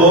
2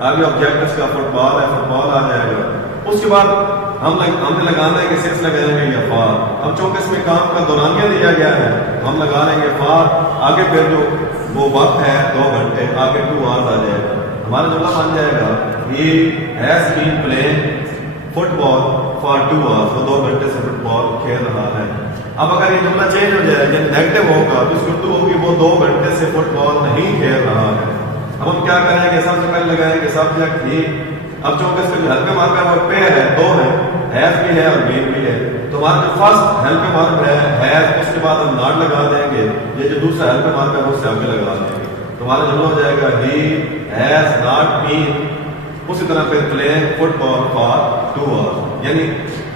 آگے آبجیکٹ اس کا فٹ بال ہے، فٹ بال آ جائے گا. اس کے بعد ہم نے لگانا ہے کہ سنس لگائیں گے یا فار. اب چونکہ اس میں کام کا دورانیہ دیا گیا ہے ہم لگا لیں گے فار. آگے پھر جو وہ وقت ہے 2 گھنٹے، آگے 2 hours آ جائے گا. ہمارا جملہ بن جائے گا he has been playing football for 2 hours. وہ 2 گھنٹے سے فٹ بال کھیل رہا ہے. اب اگر یہ جملہ چینج ہو جائے یعنی نیگیٹو ہوگا تو اس کی اردو ہوگی وہ 2 گھنٹے سے فٹ بال نہیں کھیل رہا ہے. اب ہم کیا کریں گے؟ سب سے پہلے لگائیں گے سبجیکٹ ہی. اب چونکہ اس کا ہیلپ مارکر اور پیئر ہے، 2 ہے، ہیز بھی ہے اور بین بھی ہے. تو ہمارا جو فرسٹ ہیلپ مارکر ہے ہیز، اس کے بعد ہم ناٹ لگا دیں گے. یہ جو دوسرا ہیلپ مارکر ہے اس سے آگے لگا دیں گے. تو ہمارا جملہ ہو جائے گا ہی ہیز ناٹ بین. اسی طرح پھر playing football for 2 hours. یعنی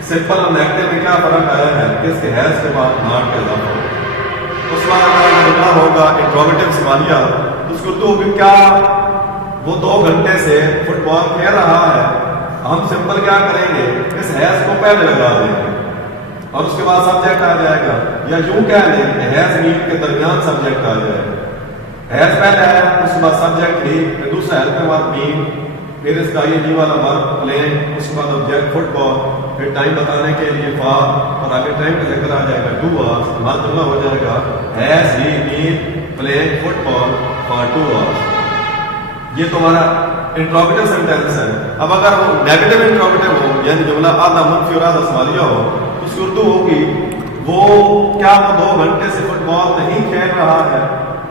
سمپل اور نیگیٹو میں کیا فرق آیا ہے کہ اس کے ہیز کے بعد ناٹ کے اضافہ. اس بعد ہمارا جملہ ہوگا انٹروگیٹو سوالیہ. اس کو اردو ہوگی کیا وہ 2 گھنٹے سے فٹ بال کھیل رہا ہے. ہم سمپل کیا کریں گے؟ اس ہیز کو پہلے لگا دیں گے اور اس کے بعد سبجیکٹ آ جائے گا. یا یوں کہہ لیں کہ ہیز میٹ کے درمیان سبجیکٹ آ جائے گا. ہیز پہلے ہے، اس کے بعد سبجیکٹ ہی، پھر دوسرا ہیلپ کے بعد مین، پھر اس کا یہ والا ورب پلین، اس کے بعد آبجیکٹ فٹ بال، پھر ٹائم بتانے کے لیے فار اور آگے ٹائم کا ذکر آ جائے گا 2 hours. ہمارا جملہ ہو جائے گا has he been playing football for 2 hours. یہ تو ہمارا انٹروگیٹو سینٹینس ہے. اب اگر وہ نیگیٹو انٹروگیٹو ہو یعنی جملہ آدھا منفی اور آدھا سوالیہ ہو تو اس کی اردو ہوگی وہ کیا وہ 2 گھنٹے سے فٹ بال نہیں کھیل رہا ہے.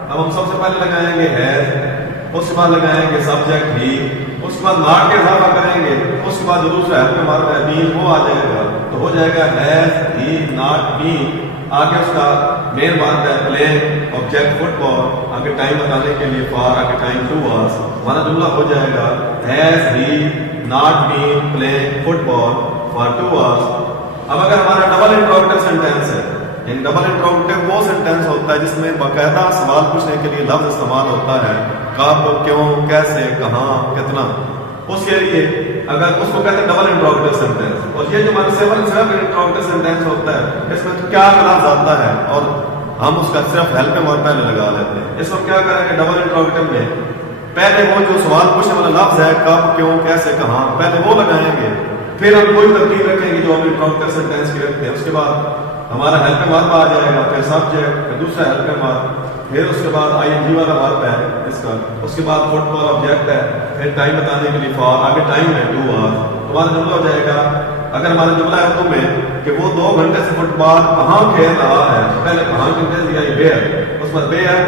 اب ہم سب سے پہلے لگائیں گے ہیز، اس کے بعد لگائیں گے سبجیکٹ ہی، اس کے بعد ناٹ کے اضافہ کریں گے، اس کے بعد جو دوسرا ہیلپ میں مارکر ہے بین وہ آ جائے گا. تو ہو جائے گا ہیز ہی ناٹ بین. آگے اس کا مین بات ہے پلینگ آبجیکٹ فٹ بال، آگے ٹائم بتانے کے لیے فار، آگے ٹائم 2 hours. ہمارا جملہ ہو جائے گا has he not been playing football for 2 hours. اب اگر ہمارا ڈبل انٹروگیٹو سینٹینس ہے یعنی ڈبل انٹروگیٹو وہ سینٹینس ہوتا ہے جس میں باقاعدہ سوال پوچھنے کے لیے لفظ استعمال ہوتا ہے، کب، کیوں، کیسے، کہاں، کتنا. اس کے لیے اگر اس کو کہتے ہیں ڈبل انٹروگیٹو سینٹینس. اور یہ جو ہمارا صرف انٹروگیٹو سینٹینس ہوتا ہے اس میں تو کیا لفظ آتا ہے اور ہم اس کا صرف ہیلپ میں اور پہلے لگا لیتے ہیں. اس وقت کیا کریں گے؟ ڈبل انٹروگیٹو میں پہلے وہ جو سوال پوچھنے والا لفظ ہے کب، کیوں، کیسے، کہاں، پہلے وہ لگائیں گے. پھر ہم کوئی ترتیب رکھیں گے جو ہم انٹروگیٹو سینٹینس کی رکھتے ہیں. اس کے بعد ہمارا ہیلپ ورب آ جائے گا، پھر سبجیکٹ، پھر دوسرا ہیلپ ورب، پھر اس کے بعد آئی این جی والا ورب ہے اس کا، اس کے بعد فٹ بال آبجیکٹ ہے، پھر ٹائم بتانے کے لیے فار، آگے ٹائم ہے 2 hours. ہمارا جملہ ہو جائے گا اگر ہمارا جملہ ہے اردو میں کہ وہ 2 گھنٹے سے فٹ بال کہاں کھیل رہا ہے، پہلے کہاں کھیل دیا ویئر، اس کے بعد ویئر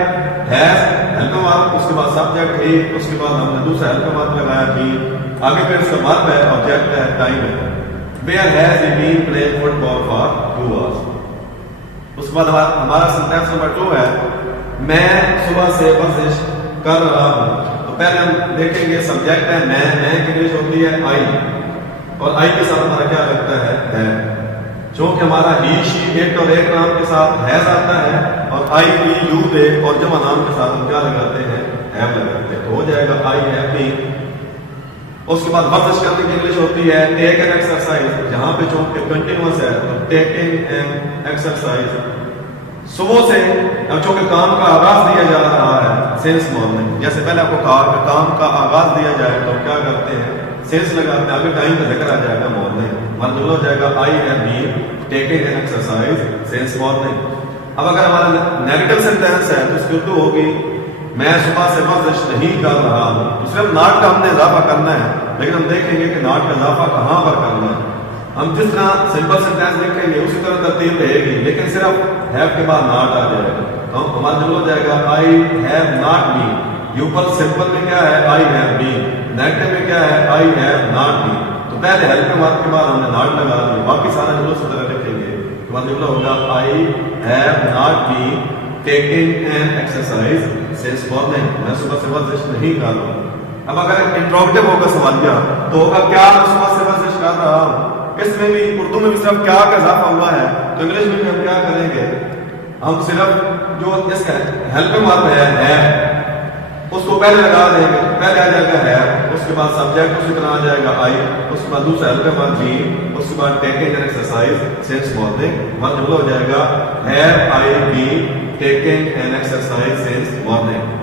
ہیز ہیلپ ورب، اس کے بعد سبجیکٹ ہی، اس کے بعد ہم نے دوسرا ہیلپ ورب لگایا ہی، آگے پھر اس کا ورب ہے، آبجیکٹ ہے، ٹائم ہے. Where has he been playing football for 2 hours. اس کے بعد ہمارا سینٹینس نمبر 2 ہے میں صبح سے ورزش کر رہا ہوں. تو پہلے ہم دیکھیں گے سبجیکٹ ہے میں کی انگلش ہوتی ہے آئی اور آئی کے ساتھ ہمارا کیا لگتا ہے. چونکہ ہمارا ہی، شی، اٹ اور ایک نام کے ساتھ ہیز آتا ہے اور آئی، ہی، یو، دے اور جمع نام کے ساتھ ہم کیا لگاتے ہیں؟ ہیو لگاتے ہیں. تو ہو جائے گا آئی ہیو بین. اس کے بعد ورزش کرنے کی انگلش ہوتی ہے ٹیک این ایکسرسائز. جہاں پہ چونکہ کنٹینیوس ہے تو ٹیکنگ این ایکسرسائز. صبح سے اب چونکہ کام کا آغاز دیا جا رہا ہے سینس مارننگ، جیسے پہلے آپ کو کہا کہ کام کا آغاز دیا جائے تو کیا کرتے ہیں؟ سینس لگاتے ہیں، آگے ٹائم کا ذکر آ جائے گا مارننگ. ہمارا جملہ ہو جائے گا I have been taking an exercise since morning. اب اگر ہمارا نیگیٹو سینٹینس ہے تو اس کی اردو ہوگی میں صبح سے ورزش نہیں کر رہا ہوں. تو صرف ناٹ کا ہم نے اضافہ کرنا ہے لیکن ہم دیکھیں گے کہ ناٹ کا اضافہ کہاں پر کرنا ہے. ہم جس طرح سمپل سینٹینس دیکھیں گے اسی طرح ترتیب رہے گی لیکن صرف ہیو کے بعد ناٹ آ جائے گا. تو ہمارا جملہ ہو جائے گا آئی ہیو ناٹ بین. یہ اوپر سمپل میں کیا ہے؟ آئی ہیو بین. نیگیٹو میں کیا ہے؟ I have not been. تو پہلے ہیلپ کے بعد ہم نے ناٹ لگا دیا، باقی سارا جملہ اسی طرح لکھیں گے. ہمارا جملہ ہوگا I have not been taking an exercise since morning. میں صبح سے ورزش نہیں کر رہا ہوں. اب اگر انٹروگیٹو ہوگا سوالیہ تو ہوگا کیا میں صبح سے ورزش کر رہا ہوں. اس میں بھی اردو میں بھی صرف کیا کا اضافہ ہوا ہے تو انگلش میں بھی ہم کیا کریں گے؟ ہم صرف جو اس کا ہیلپ ورب ہے اس کو پہلے لگا دیں گے. پہلے آ جائے گا ہے، اس کے بعد سبجیکٹ اسی طرح آ جائے گا آئی، اس کے بعد دوسرا ہیلپ ورب بی، اس کے بعد taking an exercise since morning. ہمارا جملہ ہو جائے گا have I been taking an exercise since morning.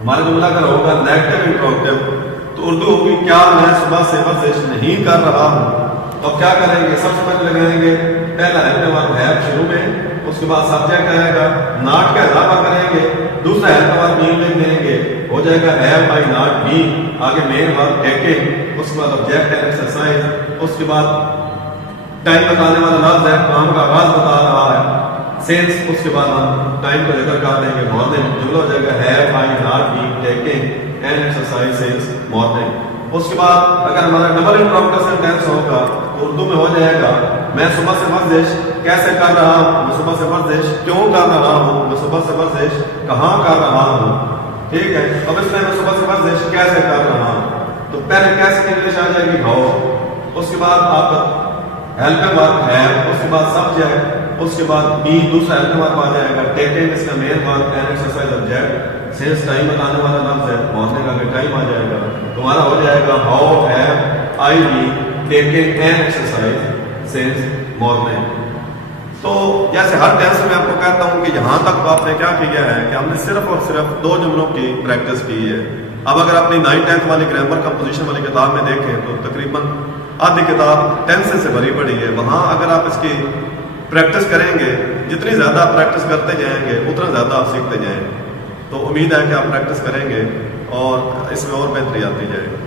ہمارا جملہ اگر ہوگا نیگیٹو انٹروگیٹو تو اردو ہوگی کیا میں صبح سے ورزش نہیں کر رہا ہوں. تو کیا کریں گے؟ سب سے پہلے لگائیں گے پہلا ہیلپ ورب ہے شروع میں، اس کے بعد سبجیکٹ آئے گا، ناٹ کا اضافہ کریں گے، دوسرا ہیلپ ورب بی لکھ دیں گے، ہو جائے گا ہیو آئی ناٹ بی، آگے مین ورب ٹیکنگ، اس کے بعد آبجیکٹ اینڈ ایکسرسائز، اس کے بعد ٹائم بتانے والا لفظ ہے، کام کا آغاز بتا رہا ہے، سینس، اس کے بعد ہم ٹائم کو ذکر کر دیں گے، مارننگ، جملہ ہو جائے گا have I not be taking and exercise since morning. اس کے بعد اگر ہمارا ڈبل انٹرپٹر سینٹینس ہوگا تو اردو میں ہو جائے گا میں صبح سے ورزش کیسے کر رہا ہوں، میں صبح سے ورزش کیوں کر رہا ہوں، میں صبح سے ورزش کہاں کر رہا ہوں. ٹھیک ہے، اب اس میں میں صبح سے ورزش کیسے کر رہا ہوں، تو پہلے کیسے کی انگلش آ جائے گی ہاؤ، اس کے بعد آپ ہیلپ ورب ہے، اس کے بعد سبجیکٹ، اس کے بعد بی دوسرا ہیلپ ورب آ جائے گا، ٹیکنگ اس کا مین ورب، and exercise object, sense time بتانے والا لفظ ہے، مارننگ کا ٹائم آ جائے گا، تمہارا ہو جائے گا how have I be taking and exercise since morning. تو جیسے ہر ٹینس میں آپ کو کہتا ہوں کہ یہاں تک آپ نے کیا کیا ہے کہ ہم نے صرف اور صرف 2 جملوں کی پریکٹس کی ہے. اب اگر اپنی 9th والی گرامر کمپوزیشن والی کتاب میں دیکھیں تو تقریباً آدھی کتاب ٹینس سے بھری پڑی ہے. وہاں اگر آپ اس کی پریکٹس کریں گے، جتنی زیادہ آپ پریکٹس کرتے جائیں گے اتنا زیادہ آپ سیکھتے جائیں گے. تو امید ہے کہ آپ پریکٹس کریں گے اور اس میں اور بہتری آتی جائے گی.